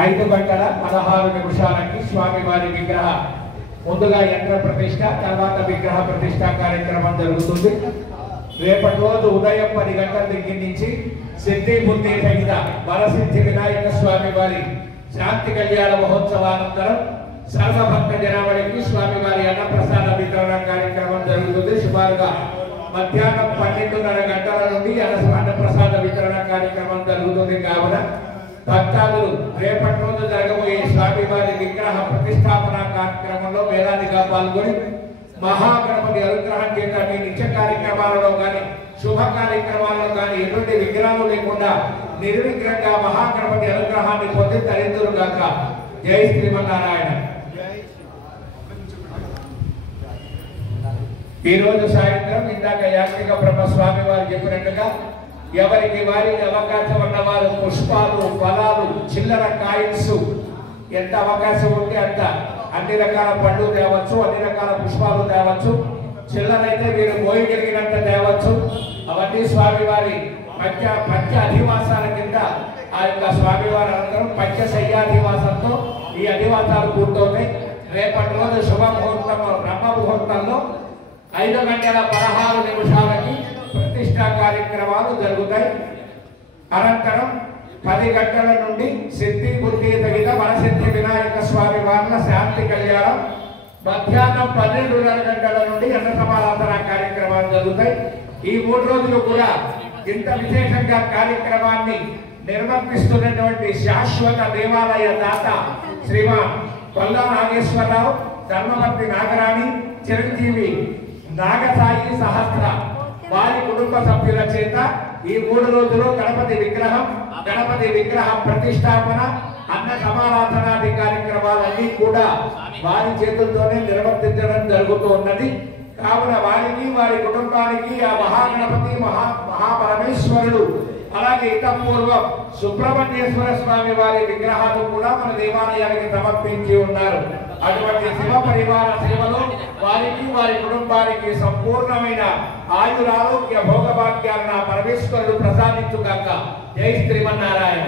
5 గంటల 16 నిమిషాలకి స్వామివారి విగ్రహ ముందుగా యంత్ర ప్రతిష్ఠ, తర్వాత విగ్రహ ప్రతిష్ఠ కార్యక్రమం జరుగుతుంది. రేపటి రోజు ఉదయం 10 గంటల దగ్గర నుంచి సిద్ధి బుద్ధి సహిత వరసిద్ధి వినాయక స్వామి వారి శాంతి కళ్యాణ మహోత్సవానంతరం సర్వభక్త జనావళికి స్వామివారి అన్నప్రసాద వితరణ కార్యక్రమం జరుగుతుంది. సుమారుగా మధ్యాహ్నం 12:30 గంటల నుండి అన్నప్రసాద వితరణ కార్యక్రమం జరుగుతుంది. కావున భక్తాదులు రేపటి రోజు జరగబోయే స్వామివారి విగ్రహ ప్రతిష్టాపన కార్యక్రమంలో వేలాదిగా పాల్గొని మహాగణపతి అనుగ్రహం చేత మీ నిత్య కార్యక్రమాలలో కానీ శుభ కార్యక్రమాలలో కానీ ఎటువంటి విగ్రహాలు లేకుండా నిర్విఘ్నంగా మహాగణపతి అనుగ్రహాన్ని పొంది తరిందురుగాక. జై శ్రీమన్నారాయణ. ఈ రోజు సాయంత్రం ఇందాక యాత్రిక బ్రహ్మస్వామి వారు చెప్పినట్టుగా ఎవరికి వారికి అవకాశం ఉన్నవారు పుష్పాలు, ఫలాలు, చిల్లర కాయిన్స్ ఎంత అవకాశం ఉంటే అంత అన్ని రకాల పండ్లు తేవచ్చు, అన్ని రకాల పుష్పాలు తేవచ్చు. చిల్లరైతే మీరు మోయగలిగినంత తేవచ్చు. అవన్నీ స్వామివారి పంచ అధివాసాల కింద ఆ యొక్క స్వామివారి అనంతరం పంచశయ్యాధివాసంతో ఈ అధివాసాలు పూర్తవుతాయి. రేపటి రోజు శుభముహూర్తం బ్రహ్మ ముహూర్తంలో 5 గంటల 16 నిమిషాలకి ప్రతిష్టా కార్యక్రమాలు జరుగుతాయి. అనంతరం 10 గంటల నుండి సిద్ధి బుద్ధి సహిత వరసిద్ధి వినాయక స్వామి వార్ల శాంతి కళ్యాణం, మధ్యాహ్నం 12:30 గంటల నుండి అన్న సమారాధన కార్యక్రమాలు జరుగుతాయి. ఈ 3 రోజులు కూడా ఇంత విశేషంగా కార్యక్రమాన్ని నిర్వర్తిస్తున్నటువంటి శాశ్వత దేవాలయ దాత శ్రీమాన్ కొల్లా నాగేశ్వరరావు, ధర్మపత్ని నాగరాణి, చిరంజీవి నాగసాయి సహస్ర వారి కుటుంబ సభ్యుల చేత ఈ 3 రోజులు గణపతి విగ్రహ ప్రతిష్టాపన, అన్న సమారాధనాది కార్యక్రమాలన్నీ కూడా వారి చేతులతోనే నిర్వర్తించడం జరుగుతూ ఉన్నది. కావున వారికి వారి కుటుంబానికి ఆ మహాగణపతి మహాపరమేశ్వరుడు అలాగే ఇతపూర్వం సుబ్రహ్మణ్యేశ్వర స్వామి వారి విగ్రహాలు కూడా మన దేవాలయానికి సమర్పించి ఉన్నారు. అటువంటి శివ పరివార సేవలో వారికి వారి కుటుంబానికి సంపూర్ణమైన ఆయురారోగ్య భోగభాగ్యాలను ఆ పరమేశ్వరుడు ప్రసాదించుగాక. జై శ్రీమన్నారాయణ.